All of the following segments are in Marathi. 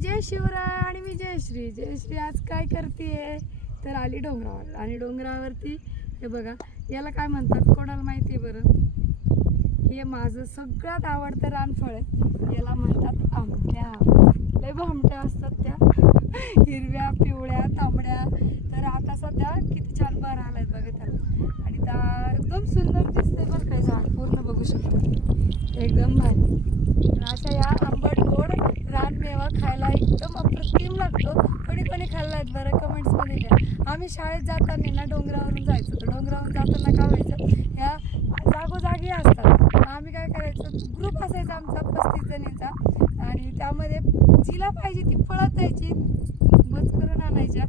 जय शिवराय आणि मी जयश्री. जयश्री आज काय करते तर आली डोंगरावर. आणि डोंगरावरती हे बघा याला काय म्हणतात? कोणाला माहिती आहे बरं? हे माझं सगळ्यात आवडतं रानफळ आहे. याला म्हणतात आमट्या. लय भामट्या असतात त्या. हिरव्या पिवळ्या तांबड्या खायला एकदम अप्रतिम लागतो. कोणी कोणी खाल्ला आहेत बरं कमेंट्समध्ये द्या. आम्ही शाळेत जाताना ना डोंगरावरून जायचो. तर डोंगरावरून जाताना काय व्हायचं? ह्या जागोजागी असतात. आम्ही काय करायचं? ग्रुप असायचा आमचा पस्तीस जणींचा. आणि त्यामध्ये जिला पाहिजे ती पळत द्यायची बच करून आणायच्या.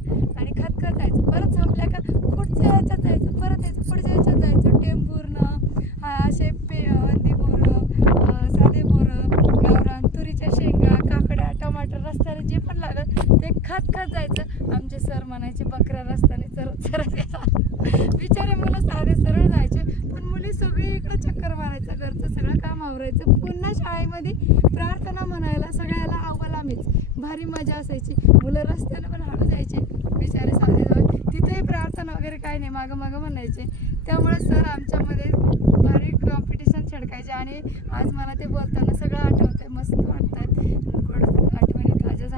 खात खात जायचं? आमचे सर म्हणायचे बकऱ्या रस्त्याने चरत चरत बिचारे मुलं साधे सरळ जायचे पण मुली सगळी इकडं चक्कर मारायचं घरचं सगळं काम आवरायचं. पुन्हा शाळेमध्ये प्रार्थना म्हणायला सगळ्याला अव्वल आम्हीच भारी मजा असायची. मुलं रस्त्याने पण हळू जायचे. बिचारे साधे जाऊन तिथेही प्रार्थना वगैरे काही नाही मागं मागं म्हणायचे. त्यामुळे सर आमच्यामध्ये भारी कॉम्पिटिशन छडकायचे आणि आज मला ते बोलताना सगळं आठवतंय मस्त वाटतात कोण आठवणी ताज्या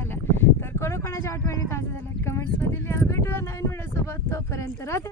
माझ्या आठवणी ताज्या झाल्यात? कमेंट्समध्ये लिहा. भेटूया नवीन व्हिडिओसोबत. तोपर्यंत राहते